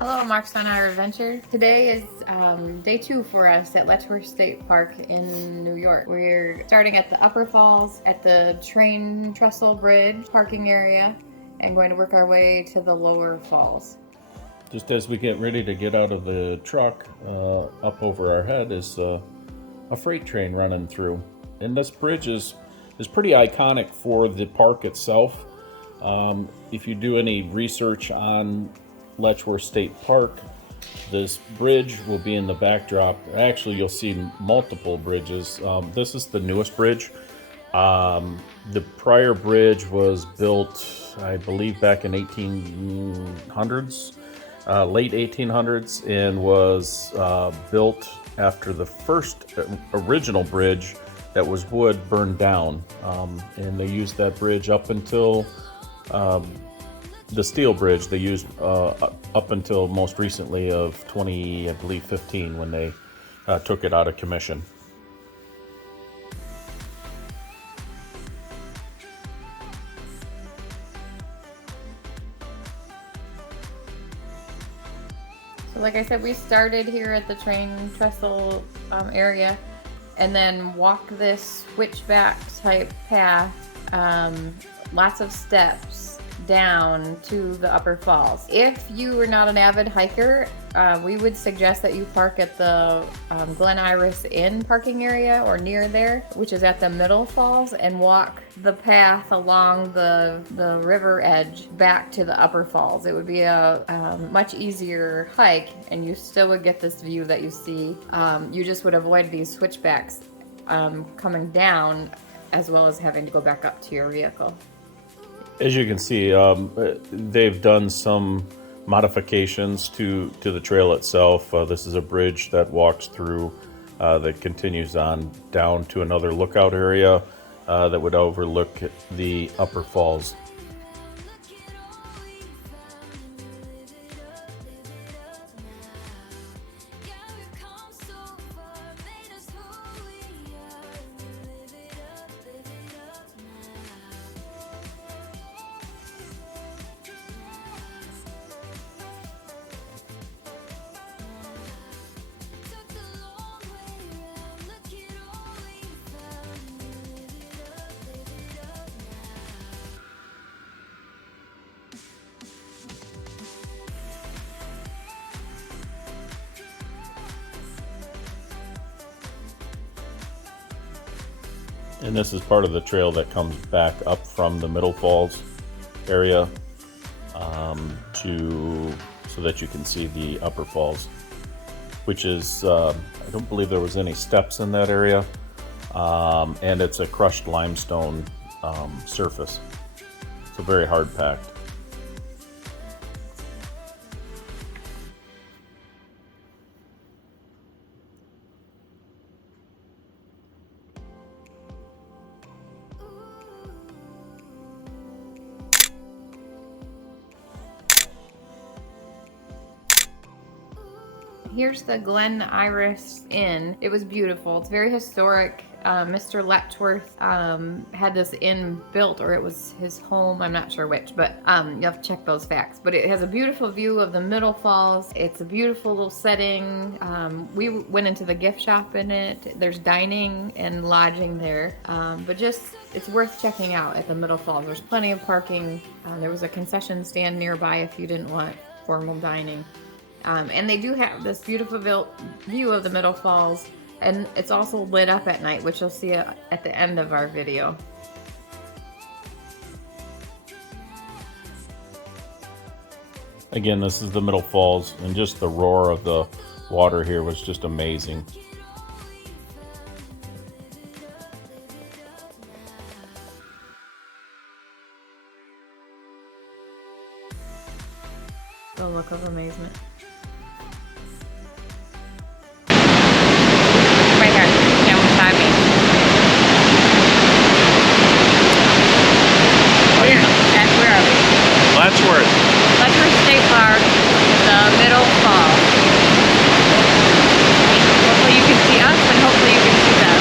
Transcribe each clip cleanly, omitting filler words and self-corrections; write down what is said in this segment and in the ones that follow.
Hello, Marks on our adventure. Today is day 2 for us at Letchworth State Park in New York. We're starting at the Upper Falls at the Trestle Bridge parking area and going to work our way to the Lower Falls. Just as we get ready to get out of the truck, up over our head is a freight train running through. And this bridge is pretty iconic for the park itself. If you do any research on Letchworth State Park, this bridge will be in the backdrop. Actually, you'll see multiple bridges. This is the newest bridge. The prior bridge was built, I believe, back in 1800s, late 1800s, and was built after the first original bridge that was wood burned down. And they used that bridge up until the steel bridge they used up until most recently of 2015 when they took it out of commission. So like I said, we started here at the train trestle area and then walk this switchback type path, lots of steps down to the Upper Falls. If you are not an avid hiker, we would suggest that you park at the Glen Iris Inn parking area or near there, which is at the Middle Falls, and walk the path along the river edge back to the Upper Falls. It would be a much easier hike, and you still would get this view that you see. You just would avoid these switchbacks coming down, as well as having to go back up to your vehicle. As you can see, they've done some modifications to the trail itself. This is a bridge that walks through, that continues on down to another lookout area that would overlook the Upper Falls. And this is part of the trail that comes back up from the Middle Falls area so that you can see the Upper Falls, which is, I don't believe there was any steps in that area, and it's a crushed limestone surface, so very hard packed. Here's the Glen Iris Inn. It was beautiful. It's very historic. Mr. Letchworth had this inn built, or it was his home. I'm not sure which, but you have to check those facts. But it has a beautiful view of the Middle Falls. It's a beautiful little setting. We went into the gift shop in it. There's dining and lodging there. But just, it's worth checking out at the Middle Falls. There's plenty of parking. There was a concession stand nearby if you didn't want formal dining. And they do have this beautiful view of the Middle Falls, and it's also lit up at night, which you'll see at the end of our video. Again, this is the Middle Falls, and just the roar of the water here was just amazing. The look of amazement. Right there, down beside me. Where are we? Letchworth. Letchworth State Park, the Middle Falls. Hopefully you can see us, and hopefully you can see them.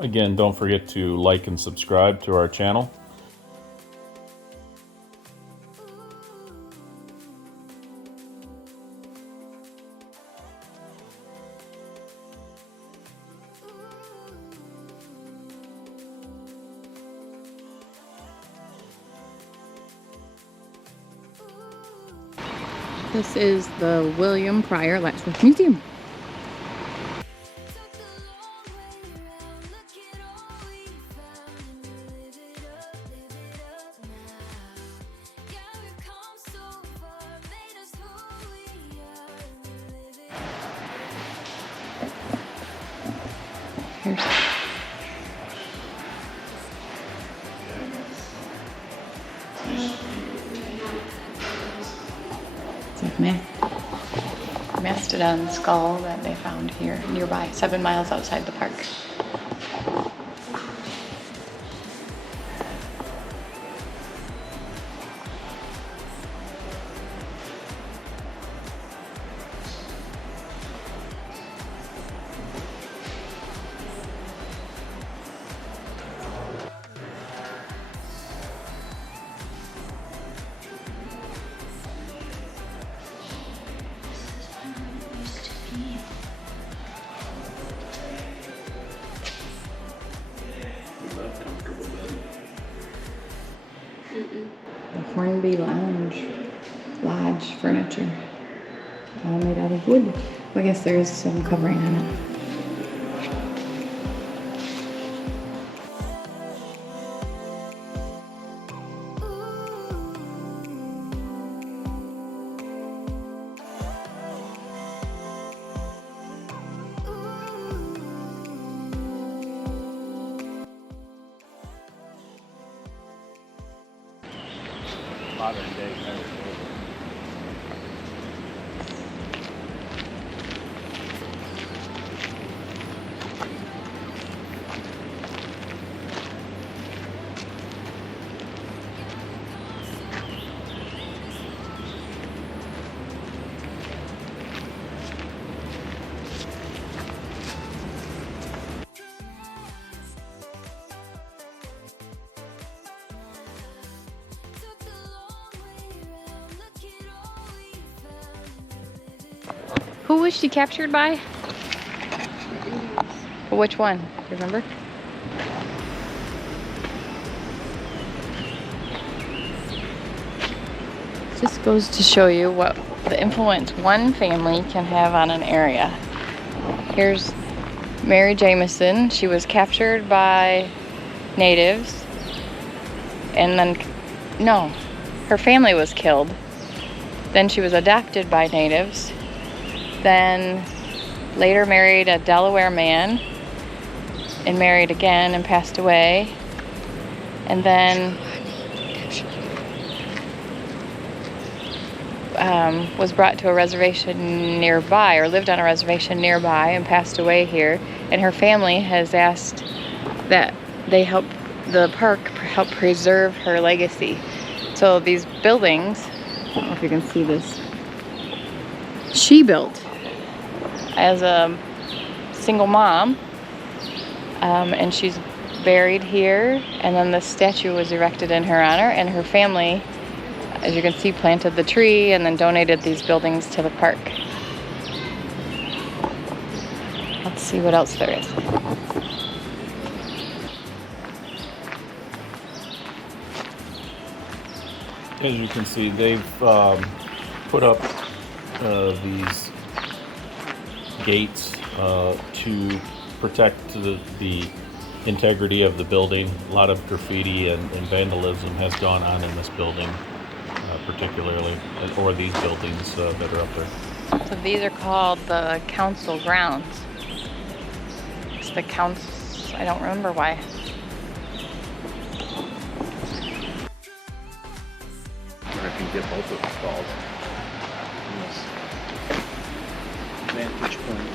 Again, don't forget to like and subscribe to our channel. This is the William Pryor Letchworth Museum. Here's mastodon skull that they found here nearby, 7 miles outside the park. The Hornby Lodge furniture, all made out of wood. Well, I guess there is some covering on it. Modern day kind of. Who was she captured by? Which one? Do you remember? Just goes to show you what the influence one family can have on an area. Here's Mary Jamison. She was captured by natives, and then, no, her family was killed. Then she was adopted by natives. Then later married a Delaware man and married again and passed away. And then was brought to a reservation nearby, or lived on a reservation nearby and passed away here. And her family has asked that they help the park help preserve her legacy. So these buildings, I don't know if you can see this, she built as a single mom, and she's buried here, and then the statue was erected in her honor, and her family, as you can see, planted the tree and then donated these buildings to the park. Let's see what else there is. As you can see, they've put up these gates to protect the integrity of the building. A lot of graffiti and vandalism has gone on in this building, particularly, or these buildings that are up there. So these are called the council grounds. It's the council, I don't remember why. I can get both of the stalls. Vantage point.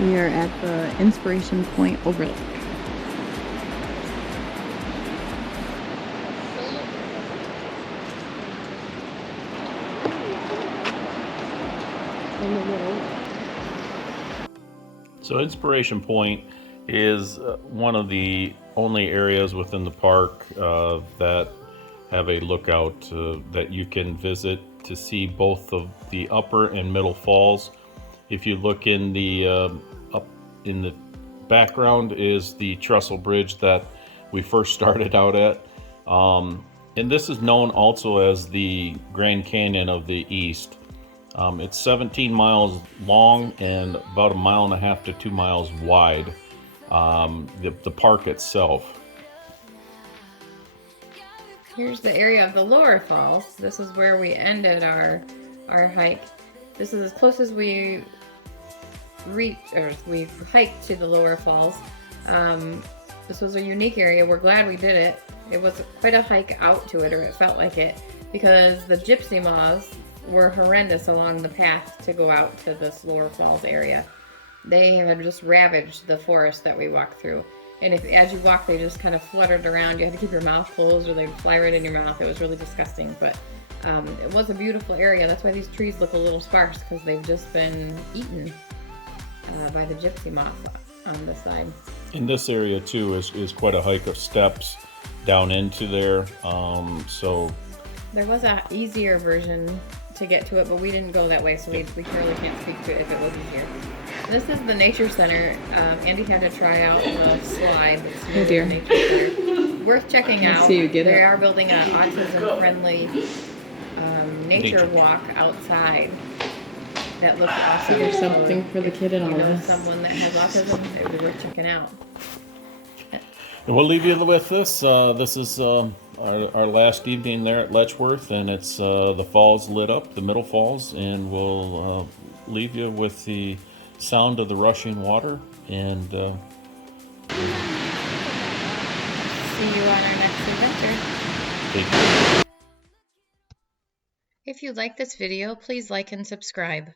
We are at the Inspiration Point Overlook. in the middle. So Inspiration Point is one of the only areas within the park that have a lookout that you can visit to see both of the upper and middle falls. If you look in the up in the background is the Trestle Bridge that we first started out at. And this is known also as the Grand Canyon of the East. It's 17 miles long and about 1.5 miles to 2 miles wide, the park itself. Here's the area of the lower falls. This is where we ended our hike. This is as close as we hiked to the lower falls. This was a unique area. We're glad we did it. It was quite a hike out to it, or it felt like it, because the gypsy moths were horrendous along the path to go out to this lower falls area. They had just ravaged the forest that we walked through. And as you walk, they just kind of fluttered around. You had to keep your mouth closed or they'd fly right in your mouth. It was really disgusting, but it was a beautiful area. That's why these trees look a little sparse, because they've just been eaten by the gypsy moths on this side. In this area too is quite a hike of steps down into there. So there was a easier version to get to it, but we didn't go that way, so we really can't speak to it if it was easier. This is the nature center. Andy had to try out the slide. Oh dear. Nature center. Worth checking out. See you get they it. are building an autism-friendly nature walk outside that looks awesome. There's something for the kid in all this. Someone that has autism, it would be worth checking out. And we'll leave you with this. This is our last evening there at Letchworth, and it's the falls lit up, the middle falls, and we'll leave you with the sound of the rushing water. And See you on our next adventure. take care. If you like this video, please like and subscribe.